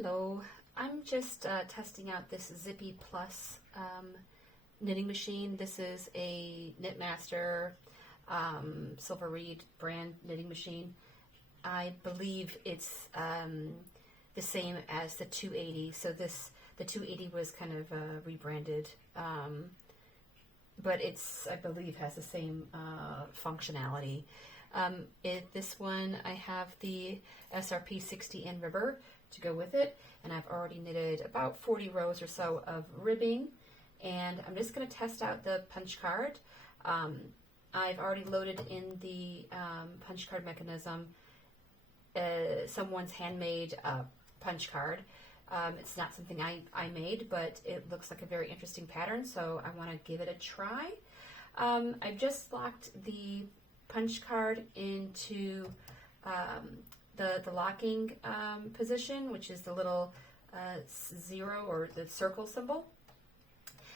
Hello, I'm just testing out this Zippy Plus knitting machine. This is a Knitmaster Silver Reed brand knitting machine. I believe it's the same as the 280. So the 280 was kind of rebranded, but I believe has the same functionality. This one, I have the SRP60N ribber to go with it, and I've already knitted about 40 rows or so of ribbing, and I'm just going to test out the punch card. I've already loaded in the punch card mechanism someone's handmade punch card. It's not something I made, but it looks like a very interesting pattern, so I want to give it a try. I've just locked the punch card into the locking position, which is the little 0 or the circle symbol,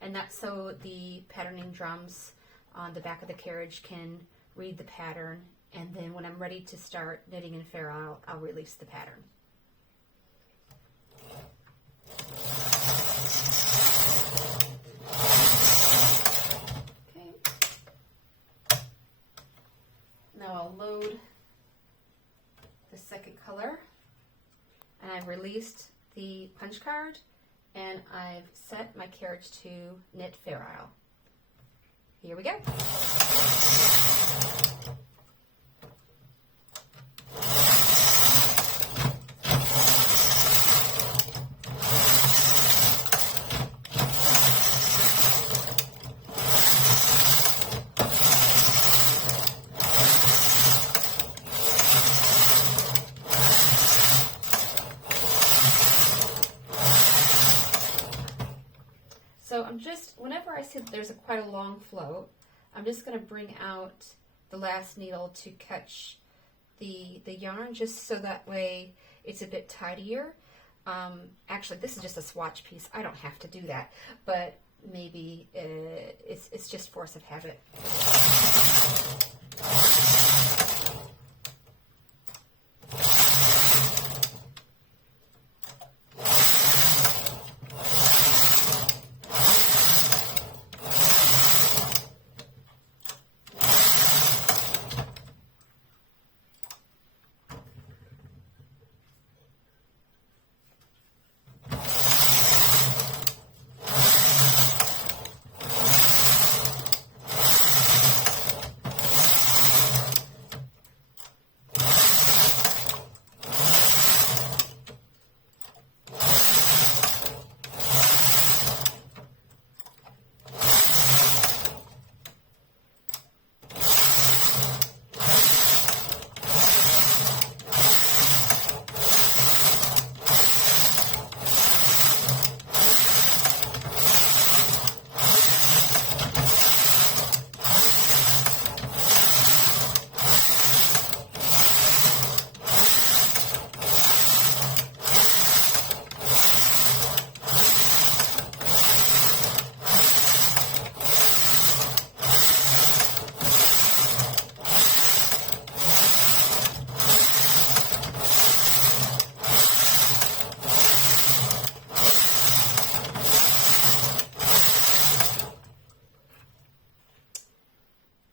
and that's so the patterning drums on the back of the carriage can read the pattern, and then when I'm ready to start knitting in fairisle, I'll release the pattern. Okay. Now I'll load the second color, and I've released the punch card, and I've set my carriage to knit fairisle. Here we go. So whenever I see that there's quite a long float, I'm just going to bring out the last needle to catch the yarn, just so that way it's a bit tidier. Actually, this is just a swatch piece. I don't have to do that, but maybe it's just force of habit.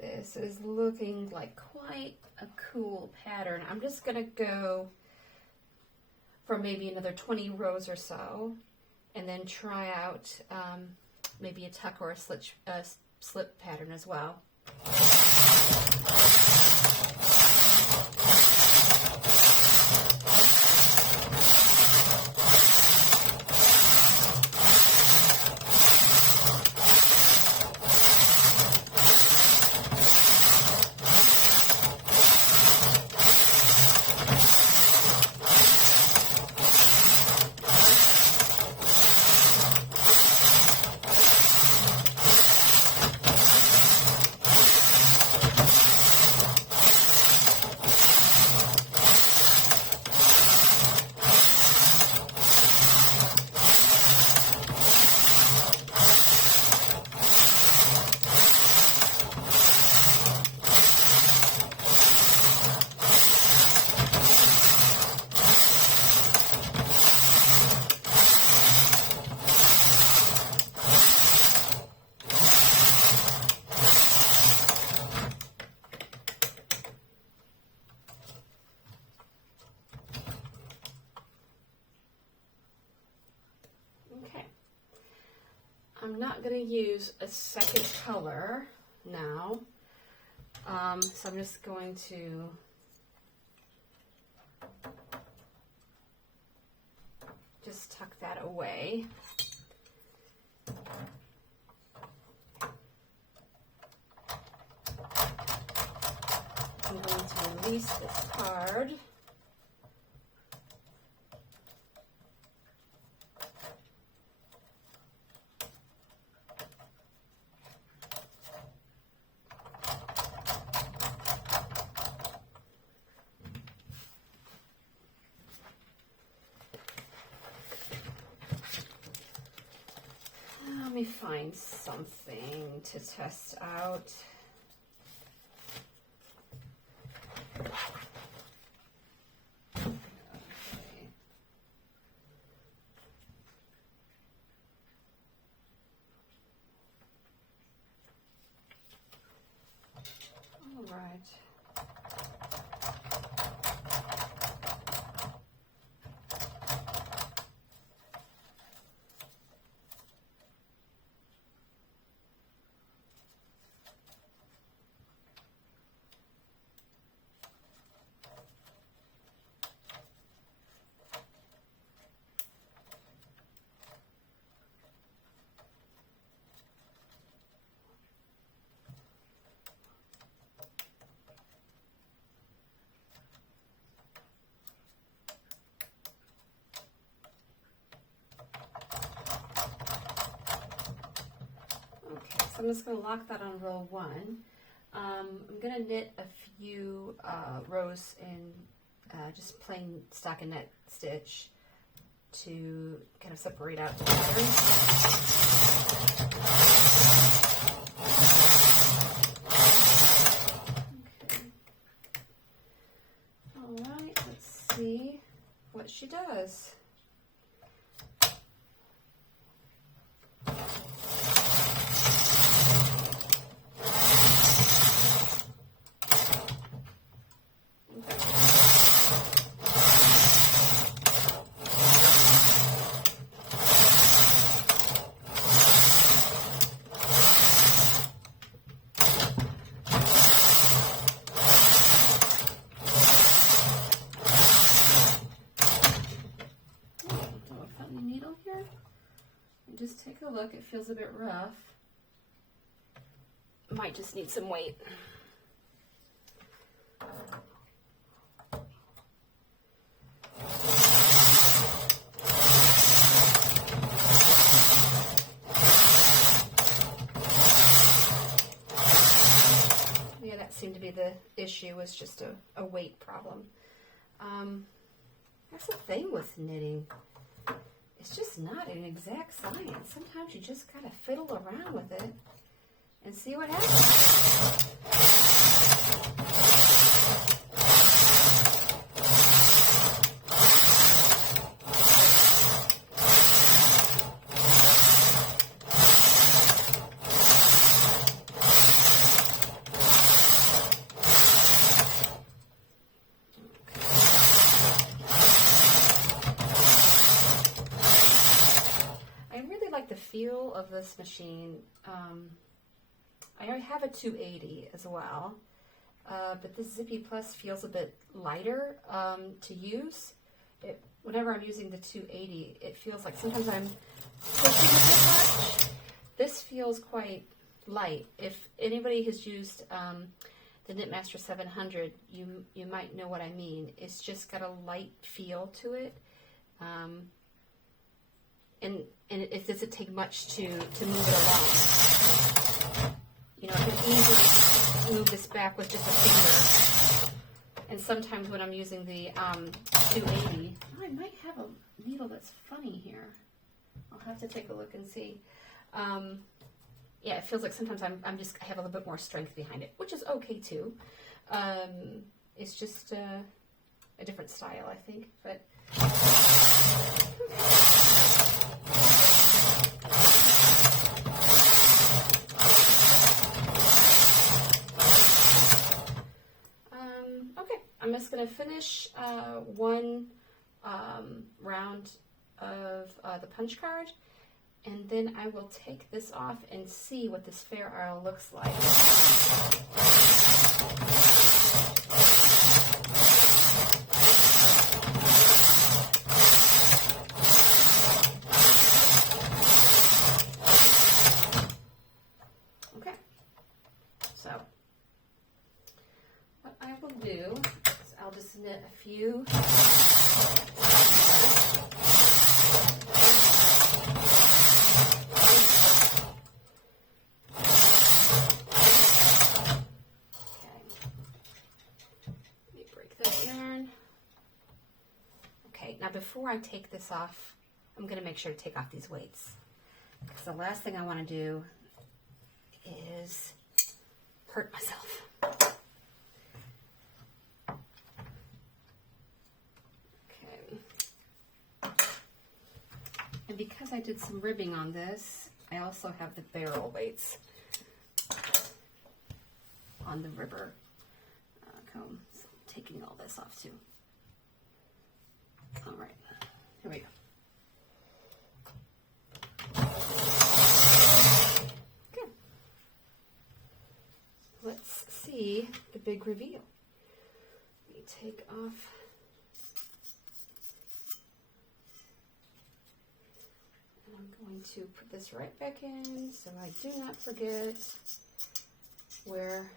This is looking like quite a cool pattern. I'm just going to go for maybe another 20 rows or so, and then try out maybe a tuck or a slip pattern as well. I'm not going to use a second color now, so I'm just going to just tuck that away. I'm going to release this card. Let me find something to test out. All right. So I'm just going to lock that on row 1. I'm going to knit a few rows in just plain stockinette stitch to kind of separate out the pattern. Okay. All right, let's see what she does. Just take a look, it feels a bit rough. Might just need some weight. Yeah, that seemed to be the issue, was just a weight problem. That's the thing with knitting. It's just not an exact science. Sometimes you just gotta fiddle around with it and see what happens. The feel of this machine. I already have a 280 as well, but this Zippy Plus feels a bit lighter to use. Whenever I'm using the 280, it feels like sometimes I'm pushing a bit much. This feels quite light. If anybody has used the Knitmaster 700, you might know what I mean. It's just got a light feel to it. And it doesn't take much to move it along. You know, I can easily move this back with just a finger. And sometimes when I'm using the 280, I might have a needle that's funny here. I'll have to take a look and see. Yeah, it feels like sometimes I have a little bit more strength behind it, which is okay too. It's just a different style, I think. But okay, I'm just going to finish one round of the punch card, And then I will take this off and see what this fair isle looks like. Okay, so what I will do is I'll just knit a few. Now before I take this off, I'm going to make sure to take off these weights, because the last thing I want to do is hurt myself. Okay. And because I did some ribbing on this, I also have the barrel weights on the ribber comb. So I'm taking all this off too. All right, here we go. Good. Let's see the big reveal. Let me take off. And I'm going to put this right back in so I do not forget where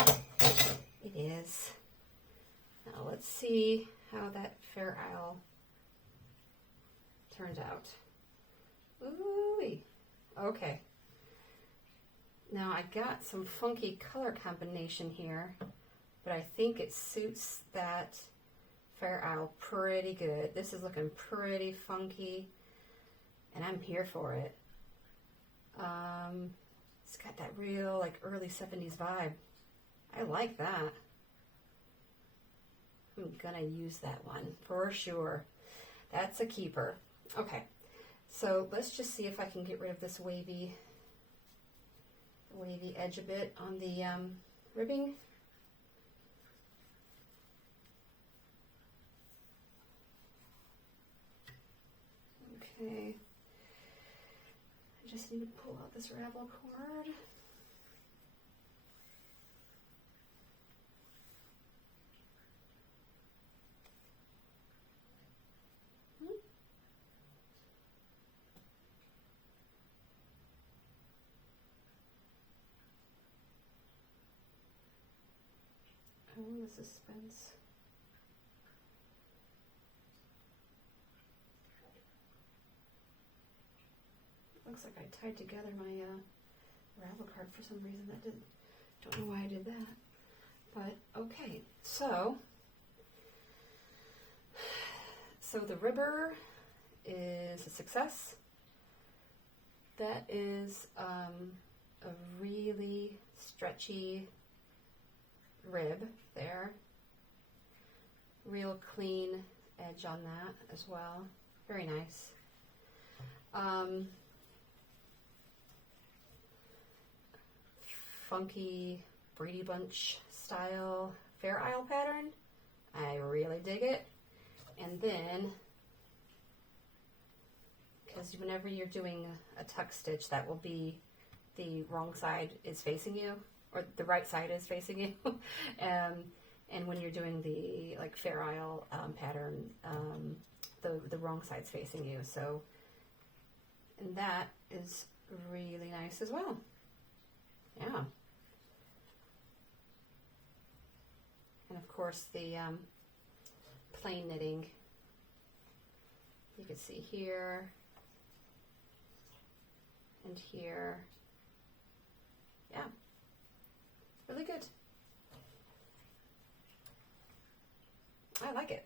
it is. Now let's see how that fair isle turns out. Ooh-wee. Okay. Now I got some funky color combination here, but I think it suits that fair isle pretty good. This is looking pretty funky, and I'm here for it. It's got that real like early 70s vibe. I like that. I'm gonna use that one for sure. That's a keeper. Okay, so let's just see if I can get rid of this wavy edge a bit on the ribbing. Okay, I just need to pull out this ravel cord. Oh, the suspense. Looks like I tied together my ravel card for some reason. Don't know why I did that. But okay, so the ribber is a success. That is a really stretchy rib there. Real clean edge on that as well. Very nice. Funky Brady Bunch style fair isle pattern. I really dig it. And then, because whenever you're doing a tuck stitch, that will be the wrong side is facing you, or the right side is facing you. And when you're doing the like fair isle pattern, the wrong side's facing you. So, and that is really nice as well. Yeah. And of course the plain knitting, you can see here and here. Yeah, really good. I like it.